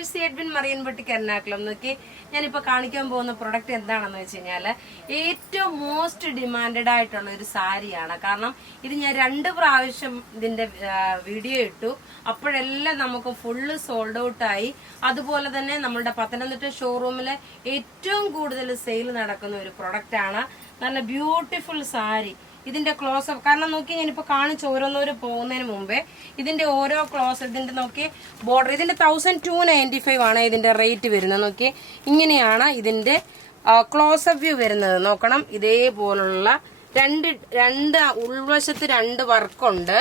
Mercy Edwin മറിയൻ boutique Ernakulam. നോക്കി ഞാനിപ്പോൾ കാണിക്കാൻ പോകുന്ന പ്രൊഡക്റ്റ് എന്താണെന്ന് വെച്ച് കഴിഞ്ഞാൽ ഏറ്റവും മോസ്റ്റ് ഡിമാൻഡഡ് ആയിട്ടുള്ള ഒരു സാരിയാണ്. കാരണം ഇത് ഞാൻ 2 പ്രാവശ്യം ഇതിന്റെ വീഡിയോ ഇട്ടു. അപ്പോഴെല്ലാം നമുക്ക് ഫുള്ള് സോൾഡ് ഔട്ട് ആയി. അതുപോലെ തന്നെ നമ്മുടെ പത്തനംതിട്ട ഷോറൂമിലെ ഏറ്റവും കൂടുതൽ സെയിൽ നടക്കുന്ന ഒരു പ്രൊഡക്റ്റ് ആണ്. നല്ല ബ്യൂട്ടിഫുൾ സാരി. ഇതിന്റെ ക്ലോസ് അപ്പ് കാരണം നോക്കി ഞാനിപ്പോ കാണിച്ച് ഓരോന്നോരും പോകുന്നതിന് മുമ്പേ ഇതിന്റെ ഓരോ ക്ലോസ് ഇതിന്റെ നോക്കി ബോർഡർ ഇതിന്റെ 1295 ആണ് ഇതിന്റെ റേറ്റ് വരുന്നത്. നോക്കി ഇങ്ങനെയാണ് ഇതിന്റെ ക്ലോസ് അപ്പ് വ്യൂ വരുന്നത്. നോക്കണം, ഇതേപോലുള്ള രണ്ട് ഉൾവശത്ത് 2 വർക്കുണ്ട്.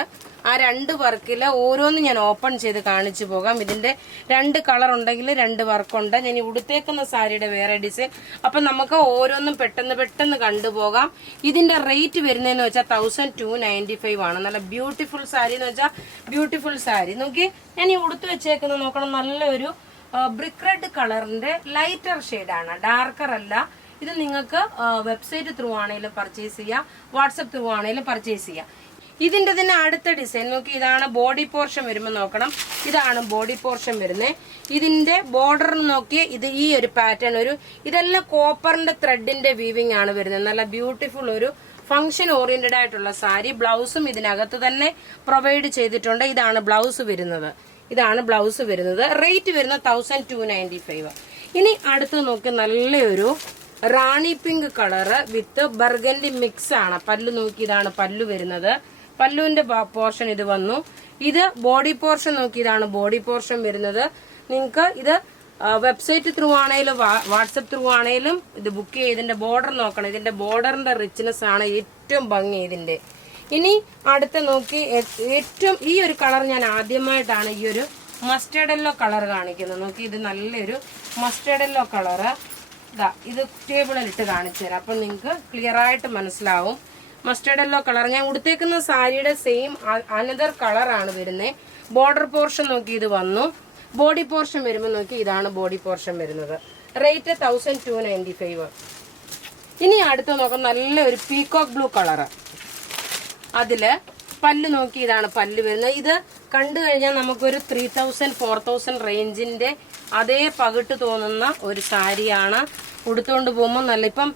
ആ 2 വർക്കില് ഓരോന്നും ഞാൻ ഓപ്പൺ ചെയ്ത് കാണിച്ചു പോകാം. ഇതിന്റെ 2 കളർ ഉണ്ടെങ്കിൽ 2 വർക്കുണ്ട്. ഞാൻ ഉടുത്തേക്കുന്ന സാരിയുടെ വേറെ ഡിസൈൻ. അപ്പൊ നമുക്ക് ഓരോന്നും പെട്ടെന്ന് കണ്ടുപോകാം. ഇതിന്റെ റേറ്റ് വരുന്നതെന്ന് വെച്ചാൽ 1295 ആണ്. നല്ല ബ്യൂട്ടിഫുൾ സാരി എന്ന് വെച്ചാൽ ബ്യൂട്ടിഫുൾ സാരി. നോക്കി ഞാൻ ഈ ഉടുത്ത് വെച്ചേക്കുന്നത് നോക്കണം, നല്ലൊരു ബ്രിക്ക് റെഡ് കളറിന്റെ ലൈറ്റർ ഷെയ്ഡാണ്, ഡാർക്കർ അല്ല. ഇത് നിങ്ങൾക്ക് വെബ്സൈറ്റ് ത്രൂ ആണെങ്കിലും പർച്ചേസ് ചെയ്യാം, വാട്സപ്പ് ത്രൂ ആണെങ്കിലും പർച്ചേസ് ചെയ്യാം. ഇതിന്റെ തന്നെ അടുത്ത ഡിസൈൻ നോക്കി, ഇതാണ് ബോഡി പോർഷൻ വരുമ്പോൾ നോക്കണം, ഇതാണ് ബോഡി പോർഷൻ വരുന്നത്. ഇതിന്റെ ബോർഡർ നോക്കി ഇത് ഈ ഒരു പാറ്റേൺ ഇതെല്ലാം കോപ്പറിന്റെ ത്രെഡിന്റെ വീവിംഗ് ആണ് വരുന്നത്. നല്ല ബ്യൂട്ടിഫുൾ ഒരു ഫംഗ്ഷൻ ഓറിയന്റഡ് ആയിട്ടുള്ള സാരി. ബ്ലൗസും ഇതിനകത്ത് തന്നെ പ്രൊവൈഡ് ചെയ്തിട്ടുണ്ട്. ഇതാണ് ബ്ലൗസ് വരുന്നത്. റേറ്റ് വരുന്നത് 1295. ഇനി അടുത്ത് നോക്കി നല്ലൊരു റാണി പിങ്ക് കളറ് വിത്ത് ബർഗൻഡി മിക്സ് ആണ്. പല്ലു നോക്കി, ഇതാണ് പല്ലു വരുന്നത്. പല്ലുവിന്റെ പോർഷൻ ഇത് വന്നു. ഇത് ബോഡി പോർഷൻ നോക്കി, ഇതാണ് ബോഡി പോർഷൻ വരുന്നത്. നിങ്ങൾക്ക് ഇത് വെബ്സൈറ്റ് ത്രൂ ആണെങ്കിലും വാട്സപ്പ് ത്രൂ ആണെങ്കിലും ഇത് ബുക്ക് ചെയ്ത് ഇതിന്റെ ബോർഡർ നോക്കണം. ഇതിന്റെ ബോർഡറിന്റെ റിച്ച്നെസ് ആണ് ഏറ്റവും ഭംഗി ഇതിന്റെ. ഇനി അടുത്ത നോക്കി ഏറ്റവും ഈ ഒരു കളർ ഞാൻ ആദ്യമായിട്ടാണ് ഈ ഒരു മസ്റ്റേർഡ് യെല്ലോ കളർ കാണിക്കുന്നത്. നോക്കി, ഇത് നല്ലൊരു മസ്റ്റേർഡ് യെല്ലോ കളറ്. ഇത് ടേബിളിൽ ഇട്ട് കാണിച്ചു തരാം, അപ്പൊ നിങ്ങൾക്ക് ക്ലിയർ ആയിട്ട് മനസ്സിലാവും. മസ്റ്റേർഡ് യെല്ലോ കളർ ഞാൻ ഉടുത്തേക്കുന്ന സാരിയുടെ സെയിം അനദർ കളറാണ് വരുന്നത്. ബോർഡർ പോർഷൻ നോക്കി ഇത് വന്നു. ബോഡി പോർഷൻ വരുമ്പോൾ നോക്കി, ഇതാണ് ബോഡി പോർഷൻ വരുന്നത്. റേറ്റ് 1295. ഇനി അടുത്ത് നോക്കാം നല്ലൊരു പീകോക്ക് ബ്ലൂ കളറ്. അതില് പല്ല് നോക്കി, ഇതാണ് പല്ല് വരുന്നത്. ഇത് കണ്ടു കഴിഞ്ഞാൽ നമുക്കൊരു 3000 4000 റേഞ്ചിന്റെ അതേ പകിട്ട് തോന്നുന്ന ഒരു സാരിയാണ്. ഉടുത്തോണ്ട് പോകുമ്പോൾ നല്ല ഇപ്പം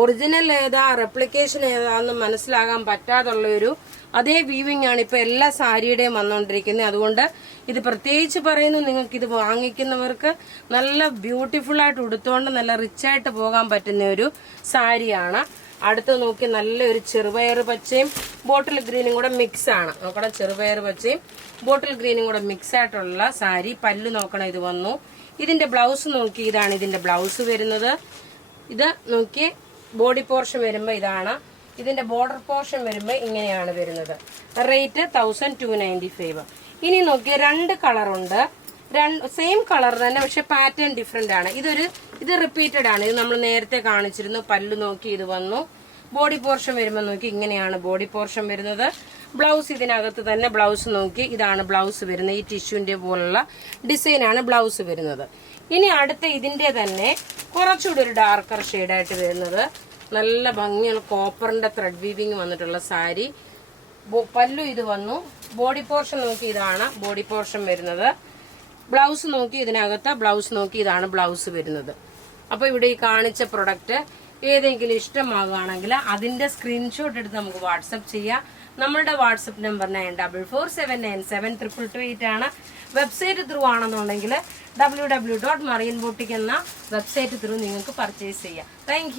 ഒറിജിനൽ ഏതാ റെപ്ലിക്കേഷൻ ഏതാന്ന് മനസ്സിലാകാൻ പറ്റാതുള്ള ഒരു അതേ വീവിംഗ് ആണ് ഇപ്പൊ എല്ലാ സാരിയുടെയും വന്നുകൊണ്ടിരിക്കുന്നത്. അതുകൊണ്ട് ഇത് പ്രത്യേകിച്ച് പറയുന്നു, നിങ്ങൾക്ക് ഇത് വാങ്ങിക്കുന്നവർക്ക് നല്ല ബ്യൂട്ടിഫുൾ ആയിട്ട് ഉടുത്തോണ്ട് നല്ല റിച്ച് ആയിട്ട് പോകാൻ പറ്റുന്ന ഒരു സാരിയാണ്. അടുത്ത് നോക്കി നല്ലൊരു ചെറുപയർ പച്ചയും ബോട്ടിൽ ഗ്രീനും കൂടെ മിക്സ് ആണ്. നോക്കണം, ചെറുപയർ പച്ചയും ബോട്ടിൽ ഗ്രീനും കൂടെ മിക്സ് ആയിട്ടുള്ള സാരി. പല്ല് നോക്കണം, ഇത് വന്നു. ഇതിന്റെ ബ്ലൗസ് നോക്കി, ഇതാണ് ഇതിന്റെ ബ്ലൗസ് വരുന്നത്. ഇത് നോക്കി ബോഡി പോർഷൻ വരുമ്പോൾ ഇതാണ്. ഇതിന്റെ ബോർഡർ പോർഷൻ വരുമ്പോൾ ഇങ്ങനെയാണ് വരുന്നത്. റേറ്റ് 1295. ഇനി നോക്കി 2 കളറുണ്ട്. സെയിം കളർ തന്നെ, പക്ഷെ പാറ്റേൺ ഡിഫറെന്റ് ആണ്. ഇത് റിപ്പീറ്റഡ് ആണ്. ഇത് നമ്മൾ നേരത്തെ കാണിച്ചിരുന്നു. പല്ല് നോക്കി ഇത് വന്നു. ബോഡി പോർഷൻ വരുമ്പോൾ നോക്കി ഇങ്ങനെയാണ് ബോഡി പോർഷൻ വരുന്നത്. ബ്ലൗസ് ഇതിനകത്ത് തന്നെ. ബ്ലൗസ് നോക്കി, ഇതാണ് ബ്ലൗസ് വരുന്നത്. ഈ ടിഷ്യൂന്റെ പോലുള്ള ഡിസൈനാണ് ബ്ലൗസ് വരുന്നത്. ഇനി അടുത്ത ഇതിന്റെ തന്നെ കുറച്ചുകൂടി ഒരു ഡാർക്കർ ഷെയ്ഡായിട്ട് വരുന്നത്. നല്ല ഭംഗിയുള്ള കോപ്പറിന്റെ ത്രെഡ് വീവിംഗ് വന്നിട്ടുള്ള സാരി. പല്ലു ഇത് വന്നു. ബോഡി പോർഷൻ നോക്കി, ഇതാണ് ബോഡി പോർഷൻ വരുന്നത്. ബ്ലൗസ് നോക്കി ഇതിനകത്ത്. ബ്ലൗസ് നോക്കി, ഇതാണ് ബ്ലൗസ് വരുന്നത്. അപ്പൊ ഇവിടെ ഈ കാണിച്ച പ്രൊഡക്റ്റ് ഏതെങ്കിലും ഇഷ്ടമാകുകയാണെങ്കിൽ അതിന്റെ സ്ക്രീൻഷോട്ട് എടുത്ത് നമുക്ക് വാട്സപ്പ് ചെയ്യാം. നമ്മളുടെ വാട്സപ്പ് നമ്പർ 9447972228 ആണ്. വെബ്സൈറ്റ് ത്രൂ ആണെന്നുണ്ടെങ്കിൽ www.marianboutique എന്ന വെബ്സൈറ്റ് ത്രൂ നിങ്ങൾക്ക് പർച്ചേസ് ചെയ്യാം. താങ്ക്